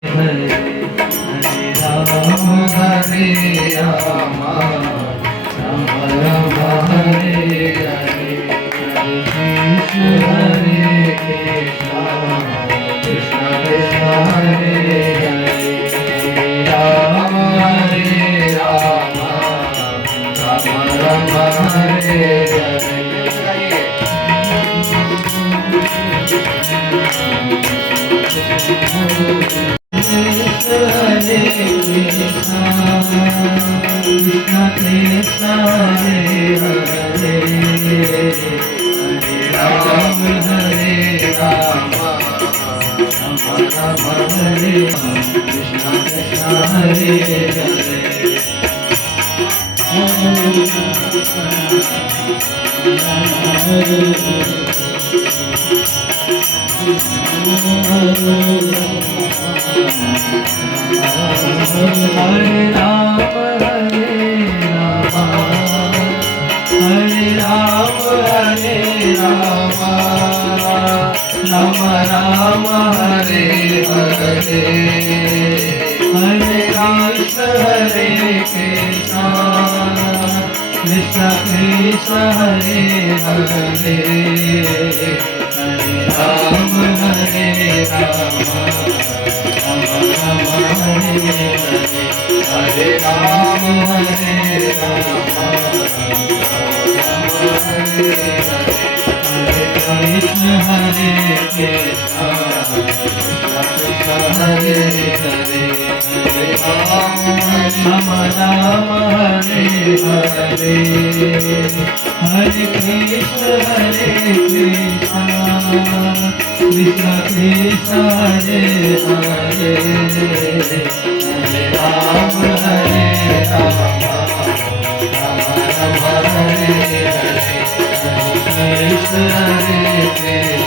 Hare Hare Rama Hare Rama Rama Rama Hare Hare Hare Krishna Krishna Krishna Hare Hare Rama Hare Rama Rama Rama Hare Hare Hare Krishna, Krishna Krishna Hare Hare, Hare Rama Hare Rama, Rama Rama Hare Rama, Krishna Krishna Hare Hare. Hare Rama Hare Rama Hare Rama Hare Rama Rama Rama Hare Hare Hare Krishna Hare Krishna Krishna Krishna Hare Hare Hare Rama Hare Rama Rama Rama Hare Hare Hare Rama Hare Rama Rama Hare Hare Hare Krishna Hare Krishna Krishna Krishna Hare Hare Hare Rama Rama Hare Hare Hare Krishna Hare Krishna Krishna Krishna Hare Hare Hare Rama Hare Rama Rama Rama Hare Hare Hare Krishna Hare Krishna